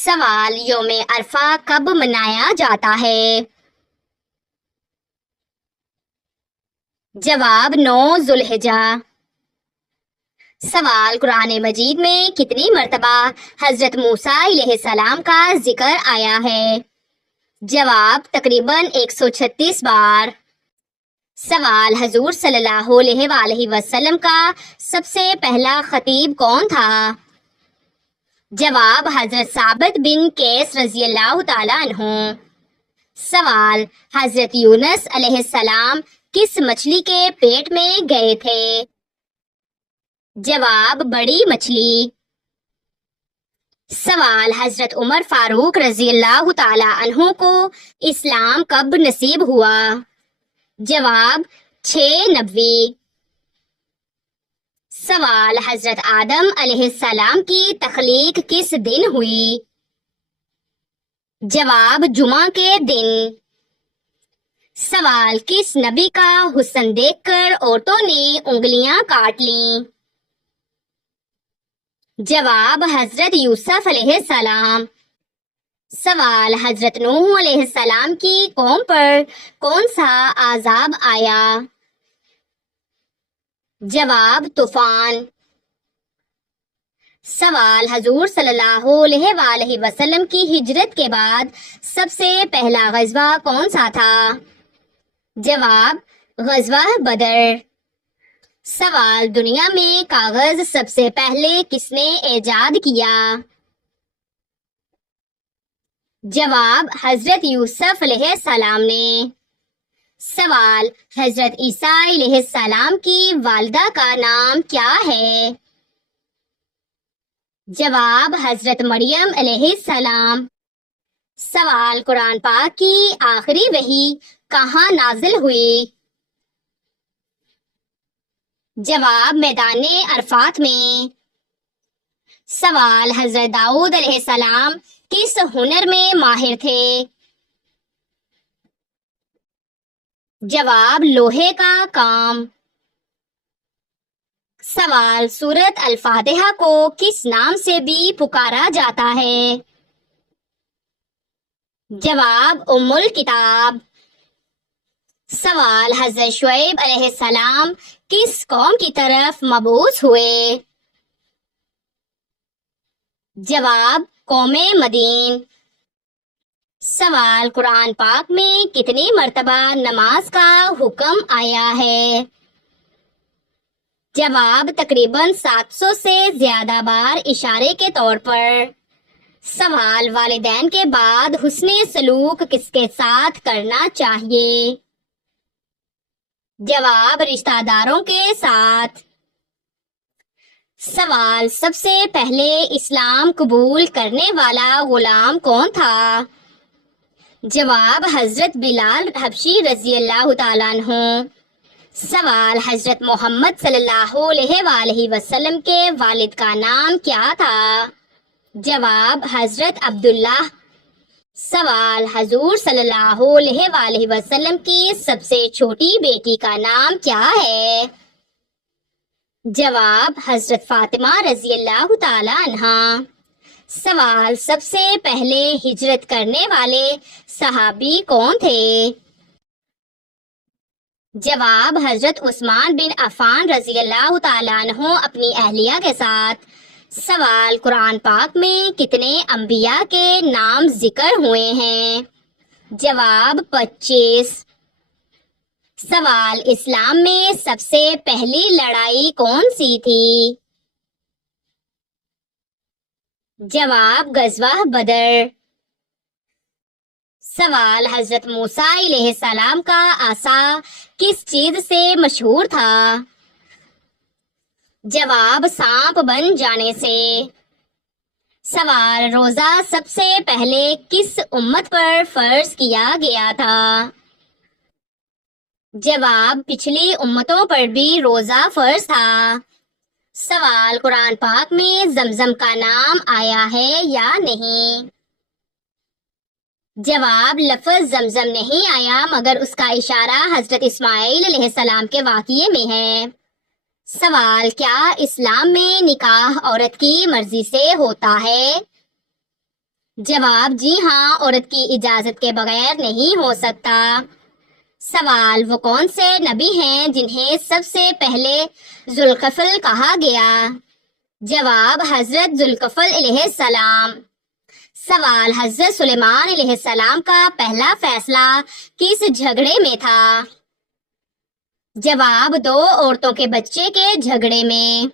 سوال: یوم عرفہ کب منایا جاتا ہے؟ جواب: 9 ذوالحجہ۔ سوال: قرآن مجید میں کتنی مرتبہ حضرت موسیٰ علیہ السلام کا ذکر آیا ہے؟ جواب: تقریباً 136 بار۔ سوال: حضور صلی اللہ علیہ وآلہ وسلم کا سب سے پہلا خطیب کون تھا؟ جواب: حضرت ثابت بن قیس رضی اللہ تعالیٰ عنہ۔ سوال: حضرت یونس علیہ السلام کس مچھلی کے پیٹ میں گئے تھے؟ جواب: بڑی مچھلی۔ سوال: حضرت عمر فاروق رضی اللہ تعالیٰ عنہ کو اسلام کب نصیب ہوا؟ جواب: 690۔ سوال: حضرت آدم علیہ السلام کی تخلیق کس دن ہوئی؟ جواب: جمعہ کے دن۔ سوال: کس نبی کا حسن دیکھ کر عورتوں نے انگلیاں کاٹ لیں؟ جواب: حضرت یوسف علیہ السلام۔ سوال: حضرت نوح علیہ السلام کی قوم پر کون سا عذاب آیا؟ جواب: طوفان۔ سوال: حضور صلی اللہ علیہ وآلہ وسلم کی ہجرت کے بعد سب سے پہلا غزوہ کون سا تھا؟ جواب: غزوہ بدر۔ سوال: دنیا میں کاغذ سب سے پہلے کس نے ایجاد کیا؟ جواب: حضرت یوسف علیہ السلام نے۔ سوال: حضرت عیسیٰ علیہ السلام کی والدہ کا نام کیا ہے؟ جواب: حضرت مریم علیہ السلام۔ سوال: قرآن پاک کی آخری وحی کہاں نازل ہوئی؟ جواب: میدان عرفات میں۔ سوال: حضرت داؤد علیہ السلام کس ہنر میں ماہر تھے؟ جواب: لوہے کا کام۔ سوال: سورۃ الفاتحہ کو کس نام سے بھی پکارا جاتا ہے؟ جواب: ام الکتاب۔ سوال: حضرت شعیب علیہ السلام کس قوم کی طرف مبعوث ہوئے؟ جواب: قوم مدین۔ سوال: قرآن پاک میں کتنی مرتبہ نماز کا حکم آیا ہے؟ جواب: تقریباً 700 سے زیادہ بار اشارے کے طور پر۔ سوال: والدین کے بعد حسن سلوک کس کے ساتھ کرنا چاہیے؟ جواب: رشتہ داروں کے ساتھ۔ سوال: سب سے پہلے اسلام قبول کرنے والا غلام کون تھا؟ جواب: حضرت بلال حبشی رضی اللہ تعالیٰ عنہ۔ سوال: حضرت محمد صلی اللہ علیہ وآلہ وسلم کے والد کا نام کیا تھا؟ جواب: حضرت عبداللہ۔ سوال: حضور صلی اللہ علیہ وآلہ وسلم کی سب سے چھوٹی بیٹی کا نام کیا ہے؟ جواب: حضرت فاطمہ رضی اللہ تعالی عنہا۔ سوال: سب سے پہلے ہجرت کرنے والے صحابی کون تھے؟ جواب: حضرت عثمان بن عفان رضی اللہ تعالی عنہ اپنی اہلیہ کے ساتھ۔ سوال: قرآن پاک میں کتنے انبیاء کے نام ذکر ہوئے ہیں؟ جواب: 25۔ سوال: اسلام میں سب سے پہلی لڑائی کون سی تھی؟ جواب: غزوہ بدر۔ سوال: حضرت موسیٰ علیہ السلام کا عصا کس چیز سے مشہور تھا؟ جواب: سانپ بن جانے سے۔ سوال: روزہ سب سے پہلے کس امت پر فرض کیا گیا تھا؟ جواب: پچھلی امتوں پر بھی روزہ فرض تھا۔ سوال: قرآن پاک میں زمزم کا نام آیا ہے یا نہیں؟ جواب: لفظ زمزم نہیں آیا مگر اس کا اشارہ حضرت اسماعیل علیہ السلام کے واقعے میں ہے۔ سوال: کیا اسلام میں نکاح عورت کی مرضی سے ہوتا ہے؟ جواب: جی ہاں، عورت کی اجازت کے بغیر نہیں ہو سکتا۔ سوال: وہ کون سے نبی ہیں جنہیں سب سے پہلے ذوالکفل کہا گیا؟ جواب: حضرت ذوالکفل علیہ السلام۔ سوال: حضرت سلیمان علیہ السلام کا پہلا فیصلہ کس جھگڑے میں تھا؟ جواب: 2 عورتوں کے بچے کے جھگڑے میں۔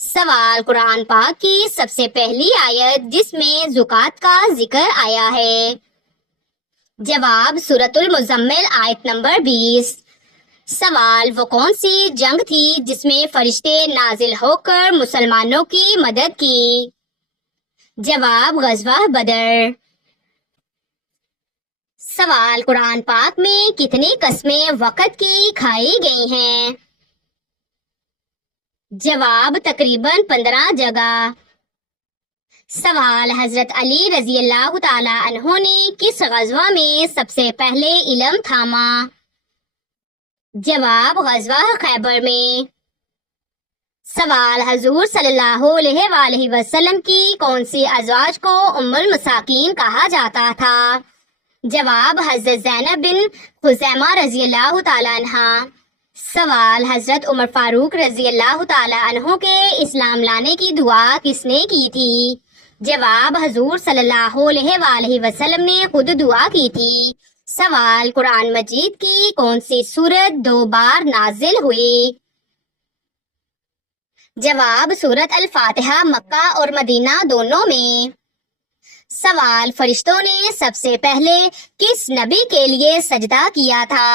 سوال: قرآن پاک کی سب سے پہلی آیت جس میں زکوٰۃ کا ذکر آیا ہے؟ جواب: سورۃ المزمل آیت نمبر 20۔ سوال: وہ کون سی جنگ تھی جس میں فرشتے نازل ہو کر مسلمانوں کی مدد کی؟ جواب: غزوہ بدر۔ سوال: قرآن پاک میں کتنی قسمیں وقت کی کھائی گئی ہیں؟ جواب: تقریباً 15 جگہ۔ سوال: حضرت علی رضی اللہ تعالی عنہ نے کس غزوہ میں سب سے پہلے علم تھاما؟ جواب: غزوہ خیبر میں۔ سوال: حضور صلی اللہ علیہ وآلہ وسلم کی کون سی ازواج کو ام المساکین کہا جاتا تھا؟ جواب: حضرت زینب بن خزیمہ رضی اللہ تعالی عنہ۔ سوال: حضرت عمر فاروق رضی اللہ تعالی عنہ کے اسلام لانے کی دعا کس نے کی تھی؟ جواب: حضور صلی اللہ علیہ وآلہ وسلم نے خود دعا کی تھی۔ سوال: قرآن مجید کی کون سی سورت 2 بار نازل ہوئی؟ جواب: سورت الفاتحہ مکہ اور مدینہ دونوں میں۔ سوال: فرشتوں نے سب سے پہلے کس نبی کے لیے سجدہ کیا تھا؟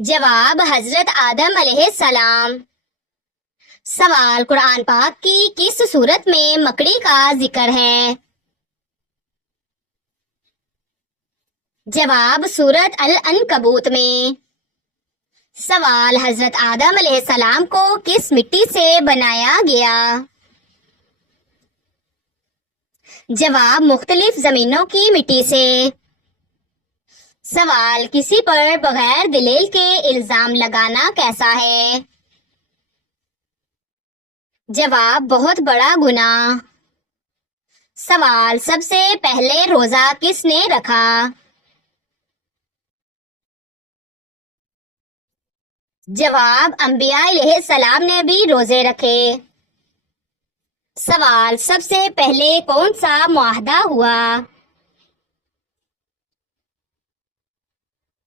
جواب: حضرت آدم علیہ السلام۔ سوال: قرآن پاک کی کس سورت میں مکڑی کا ذکر ہے؟ جواب: سورت العنکبوت میں۔ سوال: حضرت آدم علیہ السلام کو کس مٹی سے بنایا گیا؟ جواب: مختلف زمینوں کی مٹی سے۔ سوال: کسی پر بغیر دلیل کے الزام لگانا کیسا ہے؟ جواب: بہت بڑا گناہ۔ سوال: سب سے پہلے روزہ کس نے رکھا؟ جواب: انبیاء علیہ السلام نے بھی روزے رکھے۔ سوال: سب سے پہلے کون سا معاہدہ ہوا؟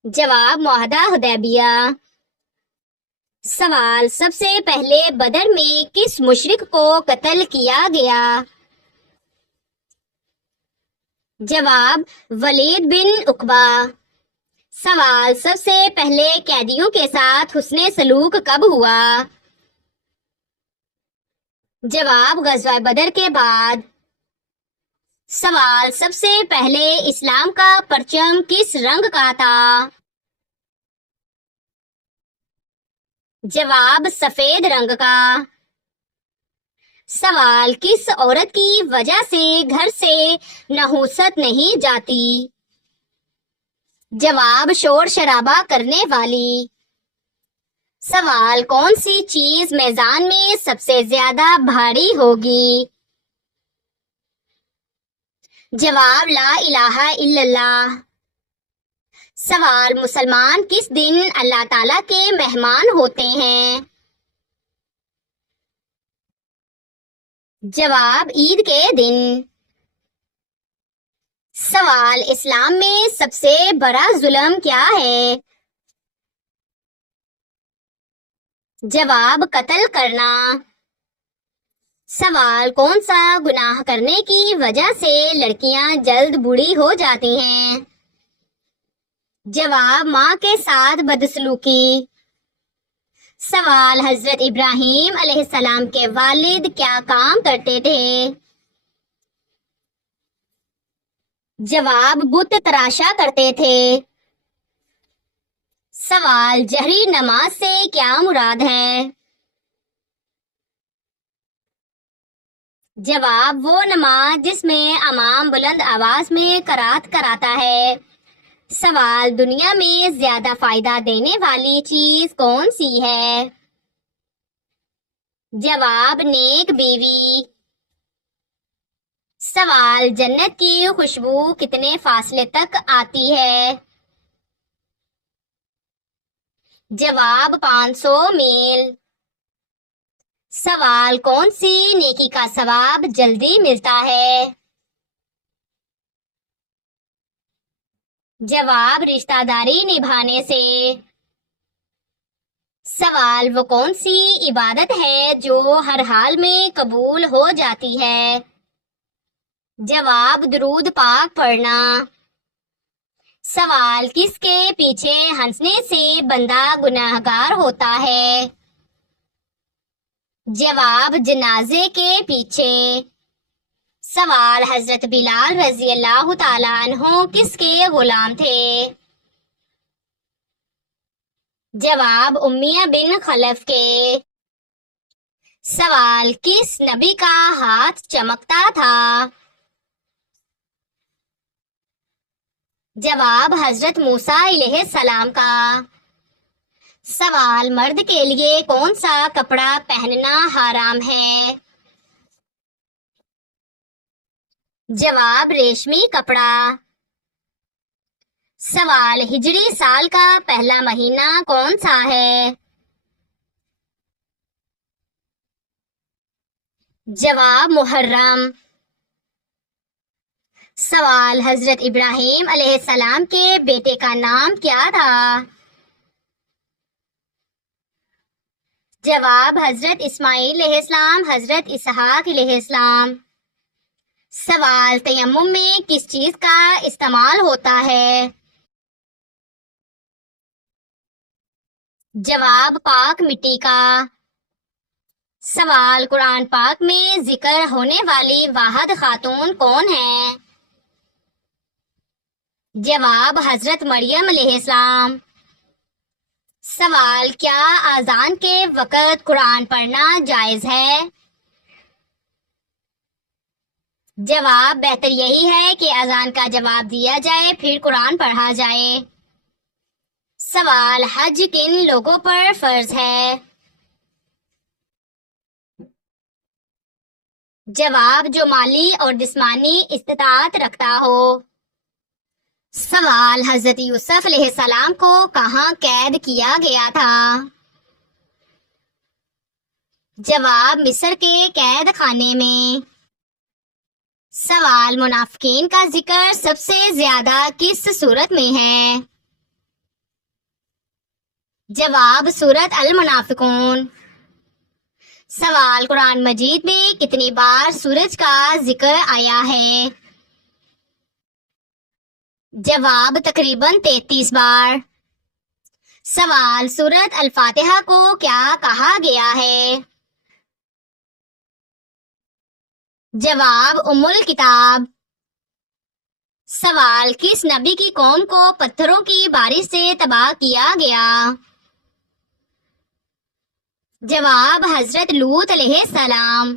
جواب: معاہدہ حدیبیہ۔ سوال: سب سے پہلے بدر میں کس مشرک کو قتل کیا گیا؟ جواب: ولید بن عقبہ۔ سوال: سب سے پہلے قیدیوں کے ساتھ حسن سلوک کب ہوا؟ جواب: غزوہ بدر کے بعد۔ سوال: سب سے پہلے اسلام کا پرچم کس رنگ کا تھا؟ جواب: سفید رنگ کا۔ سوال: کس عورت کی وجہ سے گھر سے نحوست نہیں جاتی؟ جواب: شور شرابہ کرنے والی۔ سوال: کون سی چیز میزان میں سب سے زیادہ بھاری ہوگی؟ جواب: لا الہ الا اللہ۔ سوال: مسلمان کس دن اللہ تعالیٰ کے مہمان ہوتے ہیں؟ جواب: عید کے دن۔ سوال: اسلام میں سب سے بڑا ظلم کیا ہے؟ جواب: قتل کرنا۔ سوال: کون سا گناہ کرنے کی وجہ سے لڑکیاں جلد بوڑھی ہو جاتی ہیں؟ جواب: ماں کے ساتھ بدسلوکی۔ سوال: حضرت ابراہیم علیہ السلام کے والد کیا کام کرتے تھے؟ جواب: بت تراشا کرتے تھے۔ سوال: جہری نماز سے کیا مراد ہے؟ جواب: وہ نماز جس میں امام بلند آواز میں قرات کراتا ہے۔ سوال: دنیا میں زیادہ فائدہ دینے والی چیز کون سی ہے؟ جواب: نیک بیوی۔ سوال جنت کی خوشبو کتنے فاصلے تک آتی ہے؟ جواب 500 میل۔ سوال کون سی نیکی کا ثواب جلدی ملتا ہے؟ جواب رشتہ داری نبھانے سے۔ سوال وہ کون سی عبادت ہے جو ہر حال میں قبول ہو جاتی ہے؟ جواب درود پاک پڑھنا۔ سوال کس کے پیچھے ہنسنے سے بندہ گناہگار ہوتا ہے؟ جواب جنازے کے پیچھے۔ سوال حضرت بلال رضی اللہ تعالیٰ عنہ کس کے غلام تھے؟ جواب امیہ بن خلف کے۔ سوال کس نبی کا ہاتھ چمکتا تھا؟ جواب حضرت موسیٰ علیہ السلام کا۔ سوال مرد کے لیے کون سا کپڑا پہننا حرام ہے؟ جواب ریشمی کپڑا۔ سوال ہجری سال کا پہلا مہینہ کون سا ہے؟ جواب محرم۔ سوال حضرت ابراہیم علیہ السلام کے بیٹے کا نام کیا تھا؟ جواب حضرت اسماعیل علیہ السلام، حضرت اسحاق علیہ السلام۔ سوال تیمم میں کس چیز کا استعمال ہوتا ہے؟ جواب پاک مٹی کا۔ سوال قرآن پاک میں ذکر ہونے والی واحد خاتون کون ہیں؟ جواب حضرت مریم علیہ السلام۔ سوال کیا اذان کے وقت قرآن پڑھنا جائز ہے؟ جواب بہتر یہی ہے کہ اذان کا جواب دیا جائے پھر قرآن پڑھا جائے۔ سوال حج کن لوگوں پر فرض ہے؟ جواب جو مالی اور جسمانی استطاعت رکھتا ہو۔ سوال حضرت یوسف علیہ السلام کو کہاں قید کیا گیا تھا؟ جواب مصر کے قید خانے میں۔ سوال منافقین کا ذکر سب سے زیادہ کس صورت میں ہے؟ جواب سورۃ المنافقون۔ سوال قرآن مجید میں کتنی بار سورج کا ذکر آیا ہے؟ جواب تقریباً 33 بار۔ سوال سورۃ الفاتحہ کو کیا کہا گیا ہے؟ جواب ام الکتاب۔ سوال کس نبی کی قوم کو پتھروں کی بارش سے تباہ کیا گیا؟ جواب حضرت لوط علیہ السلام۔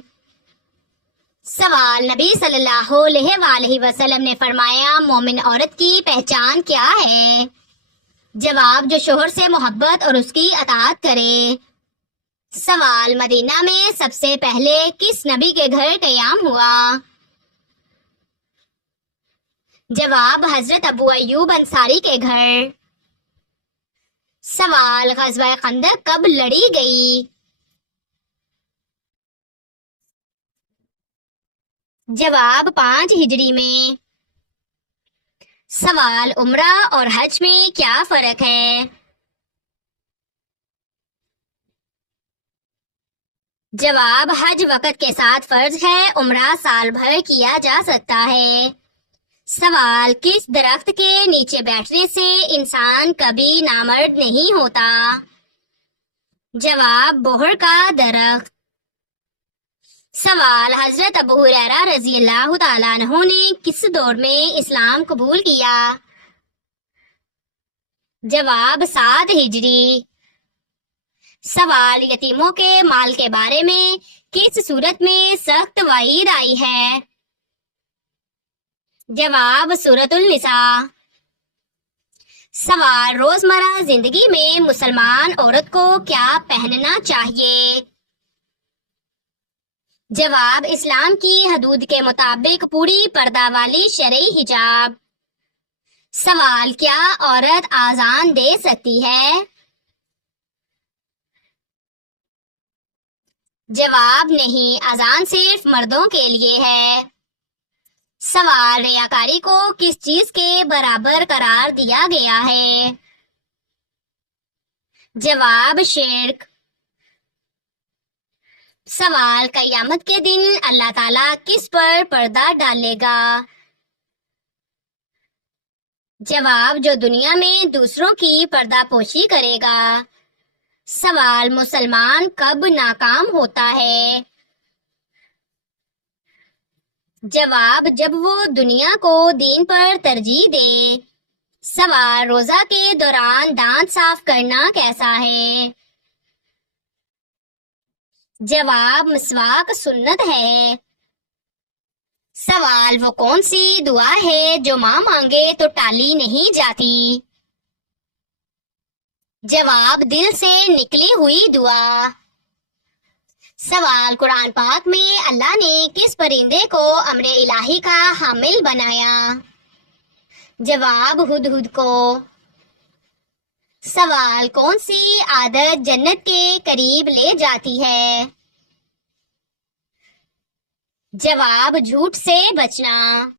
سوال نبی صلی اللہ علیہ وآلہ وسلم نے فرمایا مومن عورت کی پہچان کیا ہے؟ جواب جو شوہر سے محبت اور اس کی اطاعت کرے۔ سوال مدینہ میں سب سے پہلے کس نبی کے گھر قیام ہوا؟ جواب حضرت ابو ایوب انصاری کے گھر۔ سوال غزوہ خندق کب لڑی گئی؟ جواب 5 ہجری میں۔ سوال عمرہ اور حج میں کیا فرق ہے؟ جواب حج وقت کے ساتھ فرض ہے، عمرہ سال بھر کیا جا سکتا ہے۔ سوال کس درخت کے نیچے بیٹھنے سے انسان کبھی نامرد نہیں ہوتا؟ جواب بوہر کا درخت۔ سوال حضرت ابو ہریرہ رضی اللہ تعالیٰ عنہ نے کس دور میں اسلام قبول کیا؟ جواب 7 ہجری۔ سوال یتیموں کے مال کے بارے میں کس صورت میں سخت وعید آئی ہے؟ جواب سورۃ النساء۔ سوال روزمرہ زندگی میں مسلمان عورت کو کیا پہننا چاہیے؟ جواب اسلام کی حدود کے مطابق پوری پردہ والی شرعی حجاب۔ سوال کیا عورت آذان دے سکتی ہے؟ جواب نہیں، اذان صرف مردوں کے لیے ہے۔ سوال ریاکاری کو کس چیز کے برابر قرار دیا گیا ہے؟ جواب شرک۔ سوال قیامت کے دن اللہ تعالیٰ کس پر پردہ ڈالے گا؟ جواب جو دنیا میں دوسروں کی پردہ پوشی کرے گا۔ سوال مسلمان کب ناکام ہوتا ہے؟ جواب جب وہ دنیا کو دین پر ترجیح دے۔ سوال روزہ کے دوران دانت صاف کرنا کیسا ہے؟ جواب مسواک سنت ہے۔ سوال وہ کون سی دعا ہے جو ماں مانگے تو ٹالی نہیں جاتی؟ جواب دل سے نکلی ہوئی دعا۔ سوال قرآن پاک میں اللہ نے کس پرندے کو امر الہی کا حامل بنایا؟ جواب ہدہد کو۔ سوال کون سی عادت جنت کے قریب لے جاتی ہے؟ جواب جھوٹ سے بچنا۔